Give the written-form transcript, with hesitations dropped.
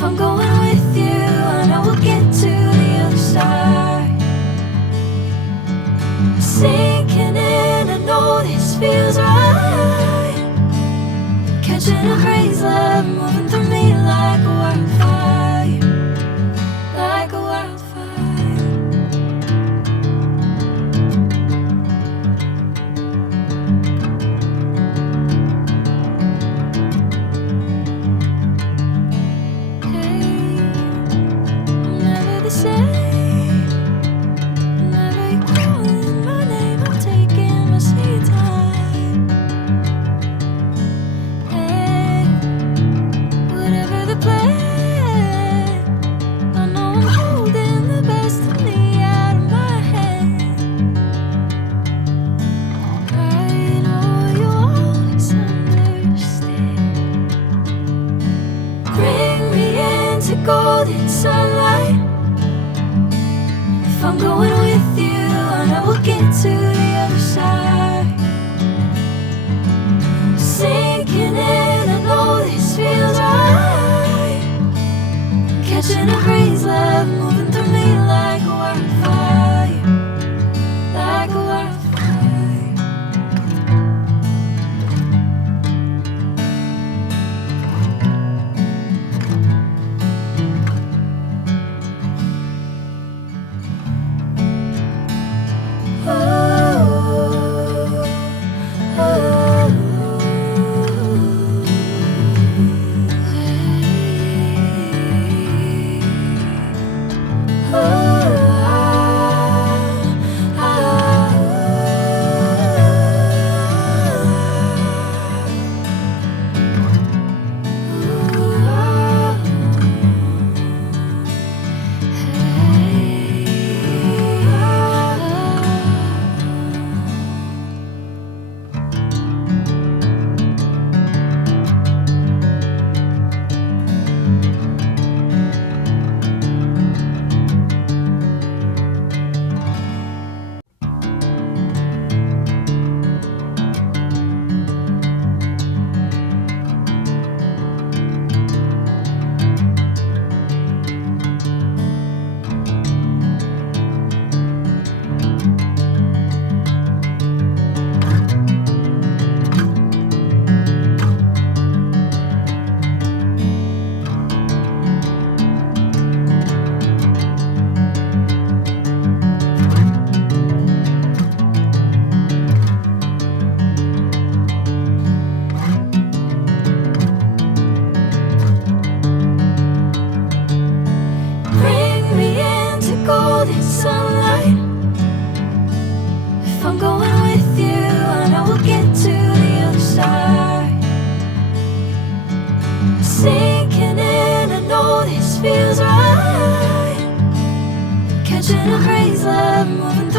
If I'm going with you, I know we'll get to the other side. Sinking in, I know this feels right. Catching a crazy love, moving through me like a wildfire, like a wildfire. Golden sunlight. If I'm going with you, I know we'll get to the other side. Sinking in, I know this feels right. Catching a crazy love, moving through me like a wildfire, like a wildfire. Sinking in, I know this feels right. Catching a crazy love, moving